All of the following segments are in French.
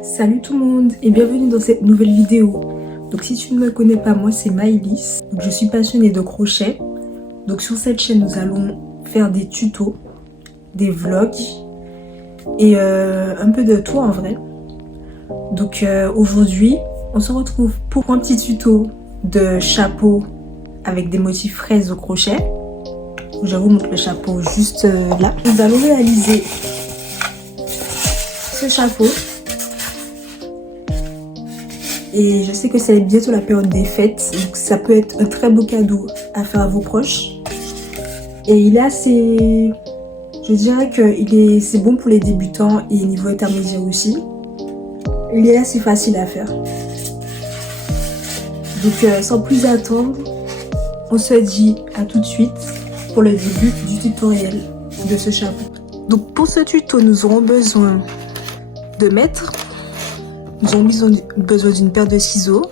Salut tout le monde et bienvenue dans cette nouvelle vidéo. Donc si tu ne me connais pas, moi c'est Maëlys. Donc je suis passionnée de crochet. Donc sur cette chaîne nous allons faire des tutos, des vlogs et un peu de tout en vrai. Donc aujourd'hui on se retrouve pour un petit tuto de chapeau avec des motifs fraises au crochet. Je vous montre le chapeau juste là. Nous allons réaliser ce chapeau. Et je sais que c'est bientôt la période des fêtes, donc ça peut être un très beau cadeau à faire à vos proches. Et il est assez... Je dirais que c'est bon pour les débutants et niveau intermédiaire aussi. Il est assez facile à faire. Donc sans plus attendre, on se dit à tout de suite pour le début du tutoriel de ce chapeau. Donc pour ce tuto, nous aurons besoin de mètres. Nous avons besoin d'une paire de ciseaux.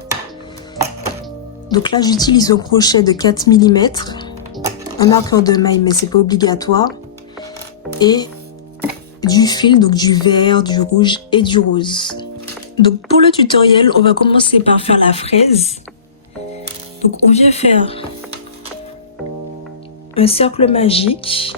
Donc là j'utilise au crochet de 4 mm, un marqueur de maille mais c'est pas obligatoire, et du fil, donc du vert, du rouge et du rose. Donc pour le tutoriel on va commencer par faire la fraise. Donc on vient faire un cercle magique.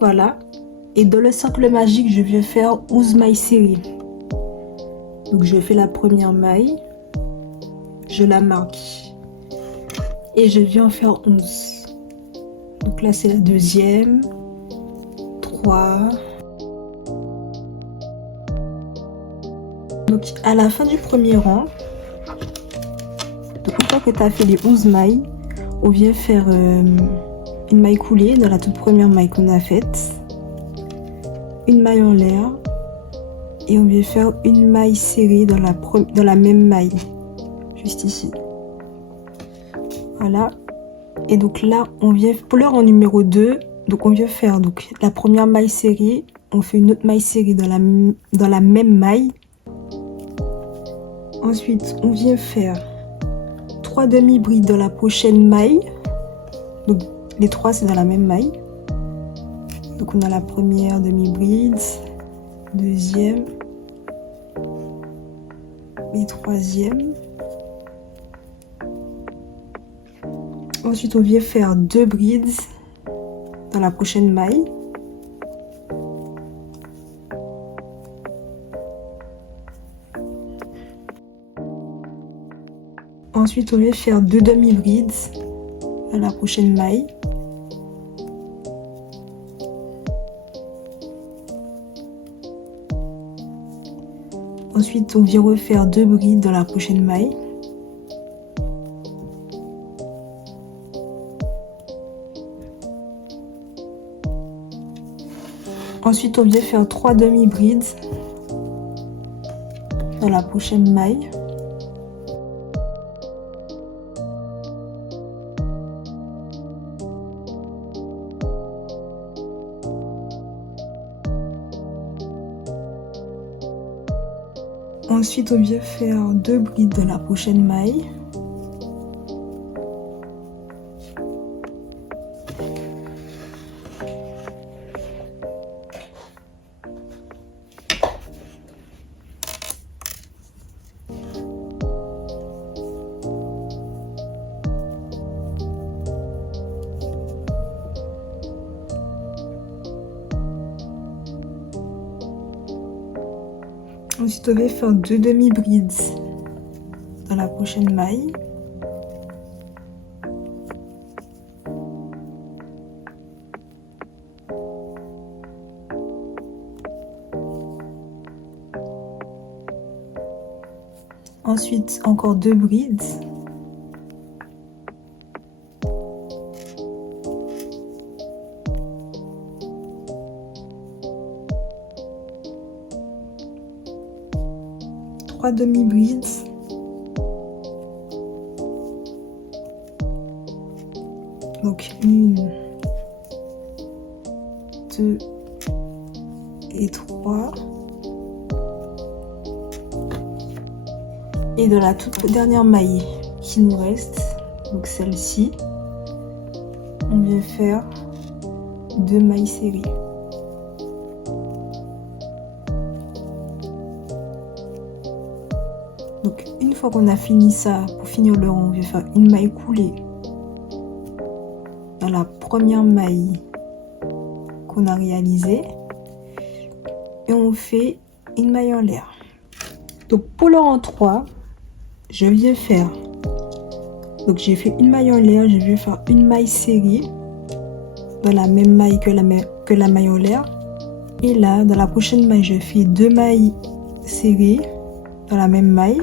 Voilà, et dans le cercle magique je viens faire 11 mailles serrées. Donc je fais la première maille, je la marque et je viens en faire 11. Donc là c'est la deuxième, 3. Donc à la fin du premier rang, donc une fois que tu as fait les 11 mailles, on vient faire une maille coulée dans la toute première maille qu'on a faite, une maille en l'air et on vient faire une maille serrée dans la même maille, juste ici. Voilà. Et donc là, on vient pour le rang numéro 2, donc on vient faire donc la première maille serrée, on fait une autre maille serrée dans la même maille. Ensuite, on vient faire 3 demi-brides dans la prochaine maille. Donc les 3 c'est dans la même maille. Donc on a la première demi-bride, deuxième et troisième. Ensuite on vient faire 2 brides dans la prochaine maille. Ensuite on vient faire 2 demi-brides dans la prochaine maille. Ensuite on vient refaire 2 brides dans la prochaine maille. Ensuite, on vient faire 3 demi-brides dans la prochaine maille. Ensuite, on vient faire 2 brides dans la prochaine maille. Ensuite, on va faire 2 demi-brides dans la prochaine maille. Ensuite, encore 2 brides. Demi-brides. Donc 1, 2 et 3. Et de la toute dernière maille qui nous reste, donc celle-ci, on vient faire 2 mailles serrées. Donc une fois qu'on a fini ça, pour finir le rang, on vient faire une maille coulée dans la première maille qu'on a réalisée et on fait une maille en l'air. Donc pour le rang 3, je viens faire, donc j'ai fait une maille en l'air, je vais faire une maille serrée dans la même maille que la maille en l'air, et là dans la prochaine maille je fais 2 mailles serrées dans la même maille,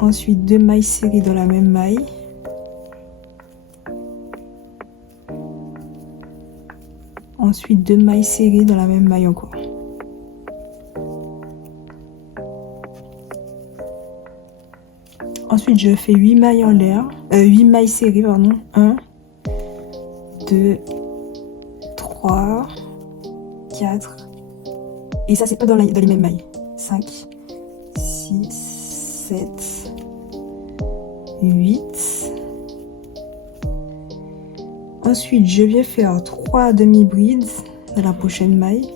ensuite 2 mailles serrées dans la même maille, ensuite 2 mailles serrées dans la même maille encore. Ensuite, je fais 8 mailles en l'air, 8 mailles serrées, pardon. 1, 2, 3, 4. Et ça, c'est pas dans les mêmes mailles. 5, 6, 7, 8. Ensuite, je vais faire 3 demi-brides dans la prochaine maille.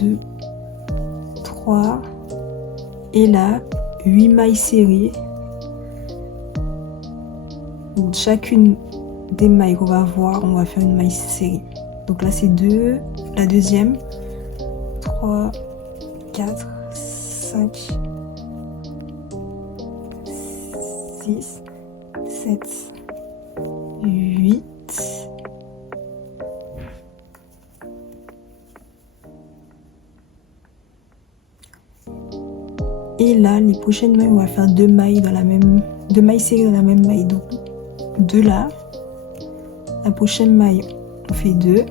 2, 3, et là 8 mailles serrées. Donc chacune des mailles qu'on va voir, on va faire une maille serrée. Donc là c'est 2, la deuxième, 3, 4, 5, 6, 7, 8. Et là, les prochaines mailles, on va faire 2 mailles serrées dans la même maille. Donc 2 là. La prochaine maille, on fait 2.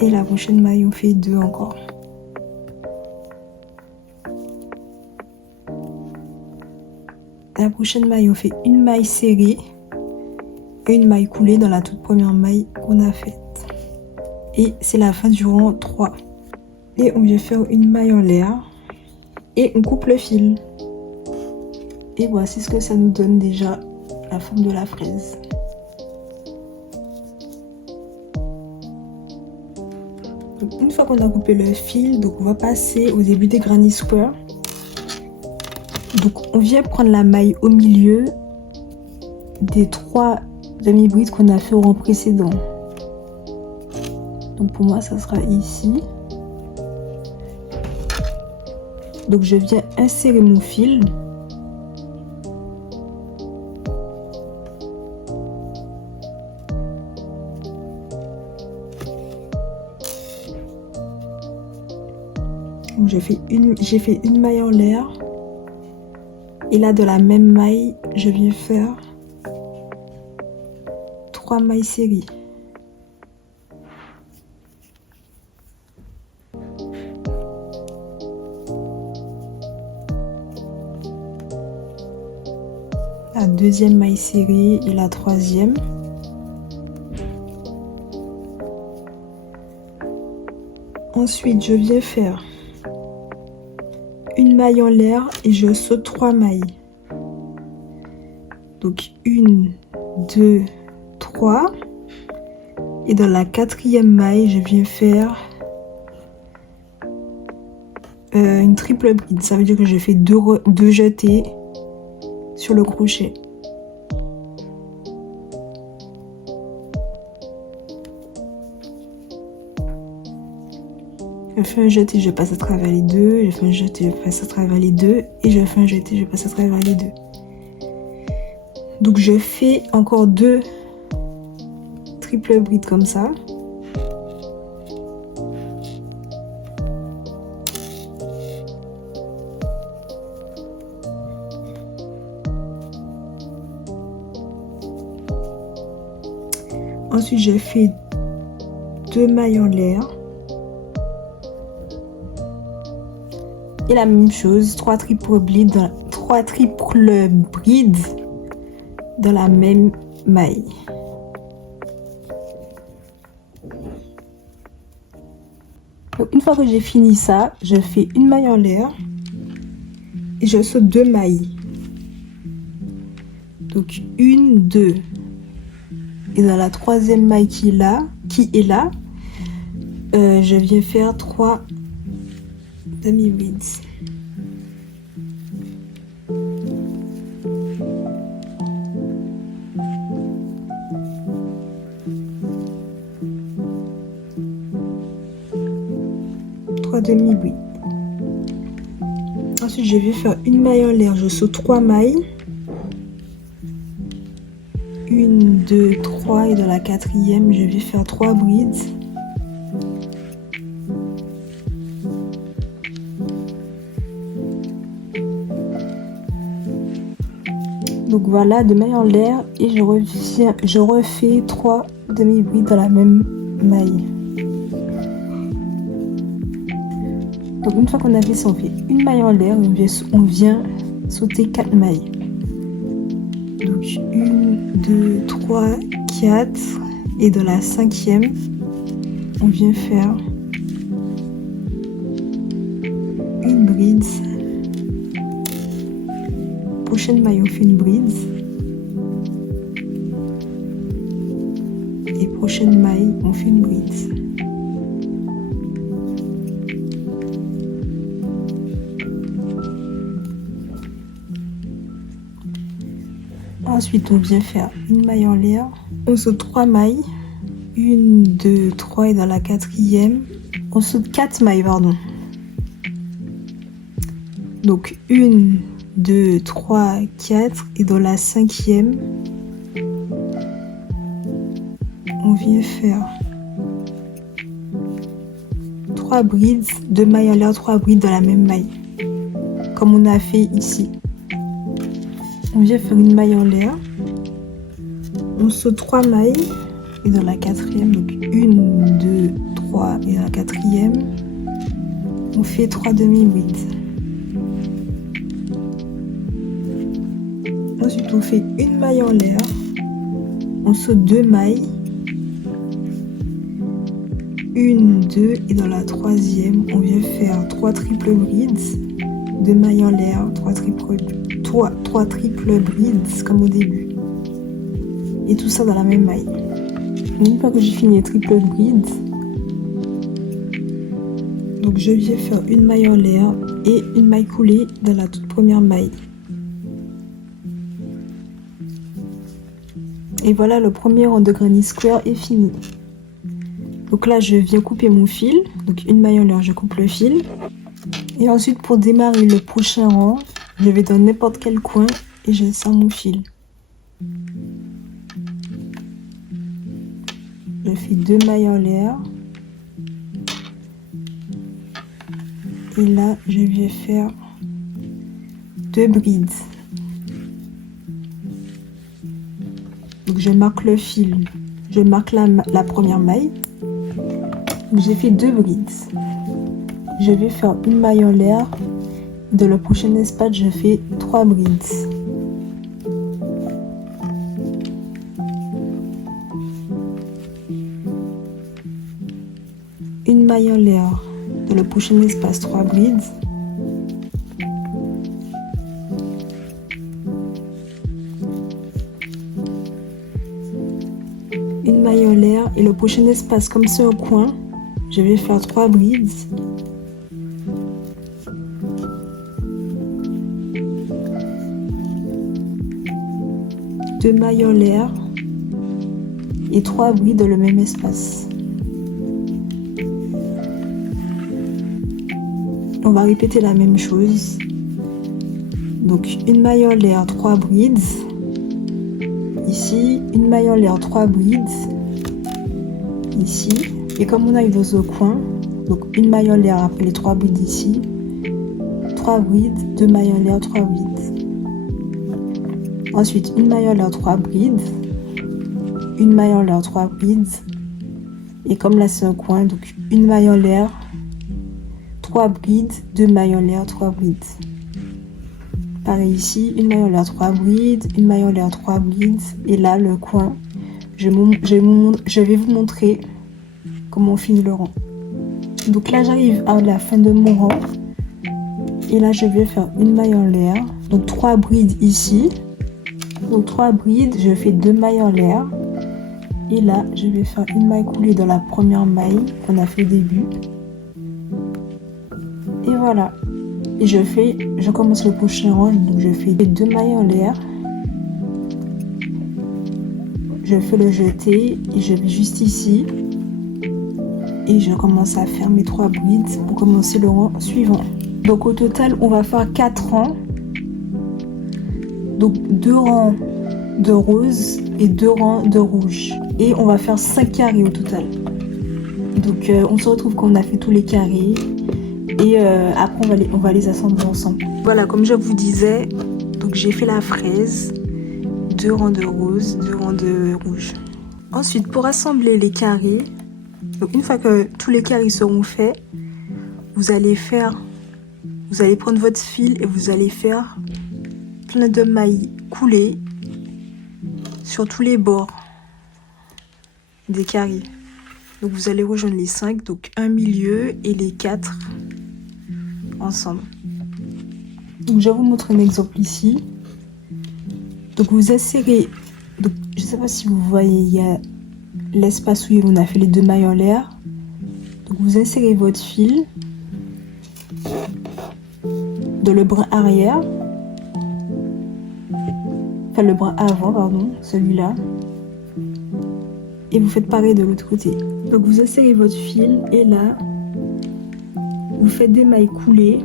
Et la prochaine maille, on fait 2 encore. La prochaine maille, on fait une maille serrée et une maille coulée dans la toute première maille qu'on a faite. Et c'est la fin du rang 3. Et on vient faire une maille en l'air et on coupe le fil. Et voici ce que ça nous donne déjà, la forme de la fraise. Donc, une fois qu'on a coupé le fil, donc on va passer au début des granny squares. Donc on vient prendre la maille au milieu des 3 demi-brides qu'on a fait au rang précédent. Donc pour moi ça sera ici. Donc je viens insérer mon fil. Donc j'ai fait une maille en l'air. Et là de la même maille, je viens faire 3 mailles serrées. La deuxième maille serrée et la troisième. Ensuite, je viens faire une maille en l'air et je saute 3 mailles. Donc 1, 2, 3. Et dans la quatrième maille, je viens faire une triple bride. Ça veut dire que je fais deux jetés sur le crochet. Je fais un jeté, je passe à travers les deux, je fais un jeté, je passe à travers les deux, et je fais un jeté, je passe à travers les deux. Donc je fais encore 2 triple brides comme ça. Ensuite, je fais 2 mailles en l'air. Et la même chose, 3 triple brides dans la même maille. Donc une fois que j'ai fini ça, je fais une maille en l'air et je saute 2 mailles. Donc 1, 2. Et dans la 3e maille qui est là, je viens faire 3 demi-beads. Demi-beads. Ensuite, je vais faire une maille en l'air. Je saute 3 mailles. 1, 2, 3 et dans la 4e, je vais faire 3 brides. Donc voilà, 2 mailles en l'air et je refais 3 demi-brides dans la même maille. Donc une fois qu'on a fait ça, on fait une maille en l'air, on vient sauter 4 mailles. Donc 1, 2, 3, 4 et dans la 5e, on vient faire une bride. Prochaine maille, on fait une bride. Et prochaine maille, on fait une bride. Ensuite, on vient faire une maille en l'air. On saute 3 mailles. 1, 2, 3 et dans la 4e, on saute 4 mailles, pardon. Donc 1, 2, 3, 4 et dans la 5e, on vient faire 3 brides, 2 mailles en l'air, 3 brides dans la même maille. Comme on a fait ici. On vient faire une maille en l'air, on saute 3 mailles et dans la 4e, donc 1, 2, 3 et dans la 4e, on fait 3 demi-brides. Ensuite, on fait une maille en l'air, on saute 2 mailles, 1, 2 et dans la 3e, on vient faire 3 triples brides, 2 mailles en l'air, 3 triples brides comme au début. Et tout ça dans la même maille. Une fois que j'ai fini les triples brides, donc je viens faire une maille en l'air et une maille coulée dans la toute première maille. Et voilà, le premier rang de granny square est fini. Donc là, je viens couper mon fil. Donc une maille en l'air, je coupe le fil. Et ensuite, pour démarrer le prochain rang, je vais dans n'importe quel coin et je sers mon fil. Je fais 2 mailles en l'air. Et là, je vais faire 2 brides. Donc je marque le fil. Je marque la première maille. J'ai fait 2 brides. Je vais faire une maille en l'air. Dans le prochain espace, je fais 3 brides. Une maille en l'air. Dans le prochain espace, 3 brides. Une maille en l'air et le prochain espace, comme c'est au coin, je vais faire 3 brides. Deux mailles en l'air et 3 brides dans le même espace. On va répéter la même chose. Donc une maille en l'air, 3 brides. Ici, une maille en l'air, 3 brides. Ici. Et comme on a eu dans au coin, donc une maille en l'air après les 3 brides ici. 3 brides, 2 mailles en l'air, 3 brides. Ensuite, une maille en l'air, 3 brides. Une maille en l'air, 3 brides. Et comme là c'est un coin, donc une maille en l'air, 3 brides, 2 mailles en l'air, 3 brides. Pareil ici, une maille en l'air, 3 brides, une maille en l'air, 3 brides. Et là, le coin, je vais vous montrer comment on finit le rang. Donc là j'arrive à la fin de mon rang et là je vais faire une maille en l'air, donc 3 brides ici, donc 3 brides, je fais 2 mailles en l'air et là je vais faire une maille coulée dans la première maille qu'on a fait au début et voilà, et je commence le prochain rang, donc je fais 2 mailles en l'air, je fais le jeté et je vais juste ici et je commence à faire mes 3 brides pour commencer le rang suivant. Donc au total on va faire 4 rangs, donc 2 rangs de rose et 2 rangs de rouge et on va faire 5 carrés au total. Donc on se retrouve quand on a fait tous les carrés et après on va les assembler ensemble. Voilà, comme je vous disais, donc j'ai fait la fraise, 2 rangs de rose, 2 rangs de rouge. Ensuite pour assembler les carrés, donc une fois que tous les carrés seront faits, vous allez prendre votre fil et vous allez faire plein de mailles coulées sur tous les bords des carrés. Donc vous allez rejoindre les 5, donc un milieu et les 4 ensemble. Donc je vais vous montrer un exemple ici. Donc vous insérez, donc je ne sais pas si vous voyez, il y a l'espace où on a fait les 2 mailles en l'air. Donc vous insérez votre fil dans le brin arrière, enfin le brin avant, pardon, celui-là, et vous faites pareil de l'autre côté. Donc vous insérez votre fil et là vous faites des mailles coulées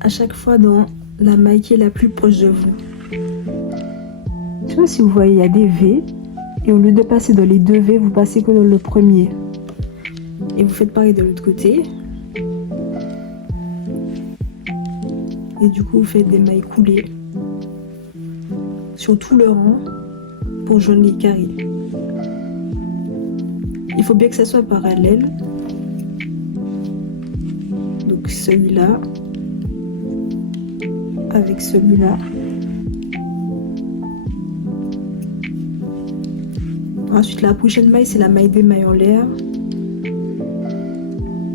à chaque fois dans la maille qui est la plus proche de vous. Je sais pas si vous voyez, il y a des V et au lieu de passer dans les 2 V, vous passez que dans le premier. Et vous faites pareil de l'autre côté. Et du coup, vous faites des mailles coulées sur tout le rang pour joindre les carrés. Il faut bien que ça soit parallèle. Donc celui-là avec celui-là. Ensuite, la prochaine maille, c'est la maille des mailles en l'air.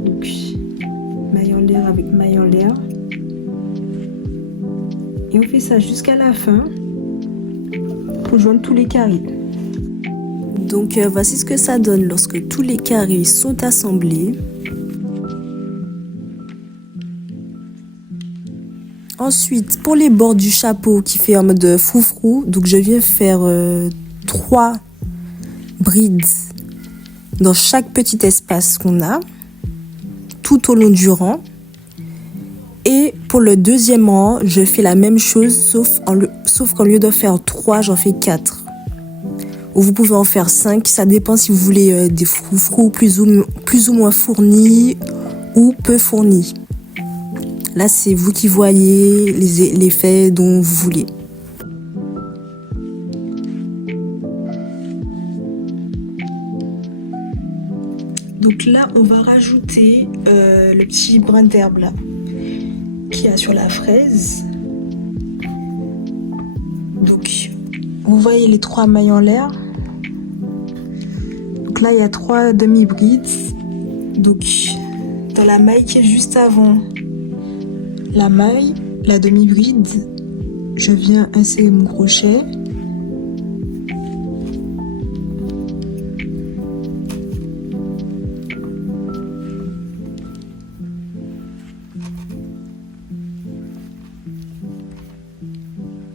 Donc, maille en l'air avec maille en l'air. Et on fait ça jusqu'à la fin pour joindre tous les carrés. Donc, voici ce que ça donne lorsque tous les carrés sont assemblés. Ensuite, pour les bords du chapeau qui fait en mode froufrou, donc je viens faire 3 brides dans chaque petit espace qu'on a tout au long du rang. Et pour le deuxième rang, je fais la même chose sauf qu'au lieu de faire 3, j'en fais 4. Ou vous pouvez en faire 5, ça dépend si vous voulez des froufrous plus ou moins fournis ou peu fournis. Là, c'est vous qui voyez l'effet dont vous voulez. Donc là, on va rajouter le petit brin d'herbe là qu'il y a sur la fraise. Donc, vous voyez les 3 mailles en l'air. Donc là, il y a 3 demi-brides. Donc, dans la maille qui est juste avant la maille, la demi-bride, je viens insérer mon crochet.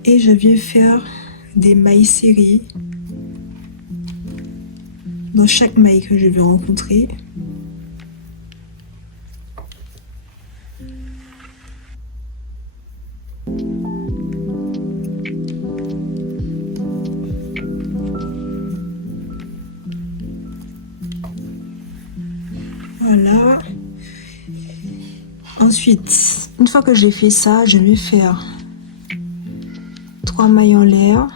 Et je viens faire des mailles serrées dans chaque maille que je vais rencontrer. Voilà. Ensuite, une fois que j'ai fait ça, je vais faire 3 mailles en l'air.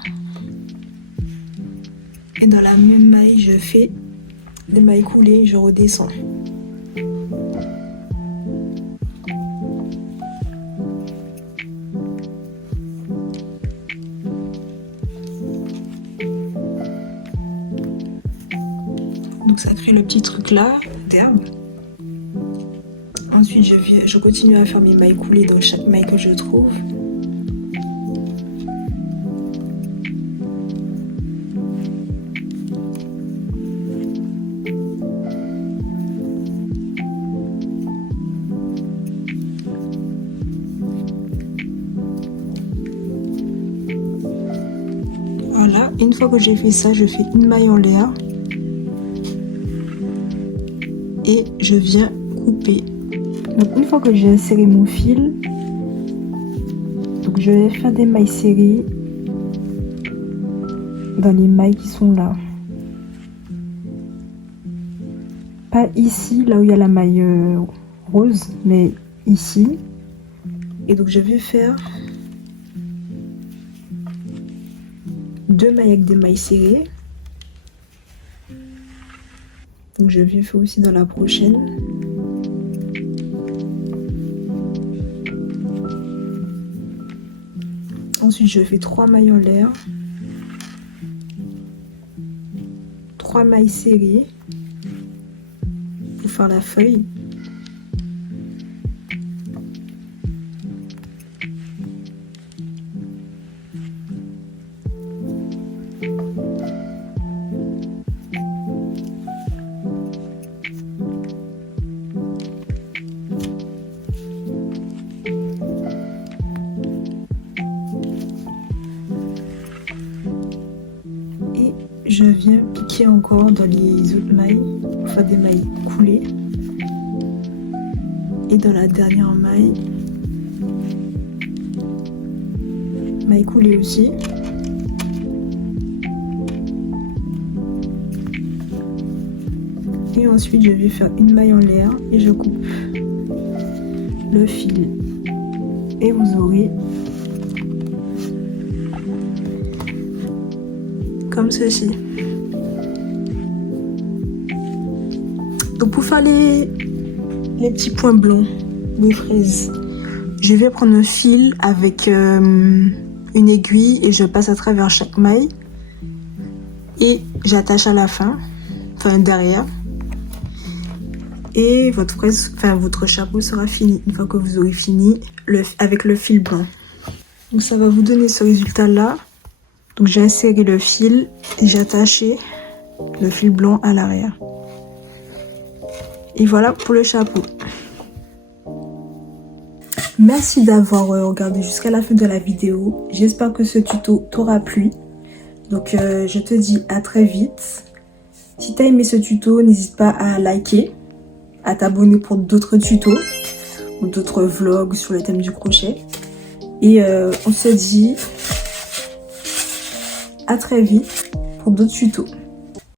Et dans la même maille, je fais des mailles coulées, je redescends. Donc ça crée le petit truc là d'herbe. Ensuite je continue à faire mes mailles coulées dans chaque maille que je trouve. Voilà, une fois que j'ai fait ça, je fais une maille en l'air et je viens couper. Donc une fois que j'ai inséré mon fil, donc je vais faire des mailles serrées dans les mailles qui sont là. Pas ici, là où il y a la maille rose, mais ici. Et donc je vais faire 2 mailles avec des mailles serrées. Donc je vais faire aussi dans la prochaine. Ensuite je fais 3 mailles en l'air, 3 mailles serrées pour faire la feuille. Je viens piquer encore dans les autres mailles pour faire des mailles coulées. Et dans la dernière maille, maille coulée aussi. Et ensuite je vais faire une maille en l'air et je coupe le fil. Et vous aurez comme ceci. Donc pour faire les petits points blancs des fraises, je vais prendre un fil avec une aiguille et je passe à travers chaque maille et j'attache à la fin, enfin derrière, et votre fraise, enfin votre chapeau sera fini une fois que vous aurez fini avec le fil blanc. Donc ça va vous donner ce résultat là. Donc j'ai inséré le fil et j'ai attaché le fil blanc à l'arrière. Et voilà pour le chapeau. Merci d'avoir regardé jusqu'à la fin de la vidéo. J'espère que ce tuto t'aura plu. Donc je te dis à très vite. Si tu as aimé ce tuto, n'hésite pas à liker, à t'abonner pour d'autres tutos ou d'autres vlogs sur le thème du crochet. Et on se dit à très vite pour d'autres tutos.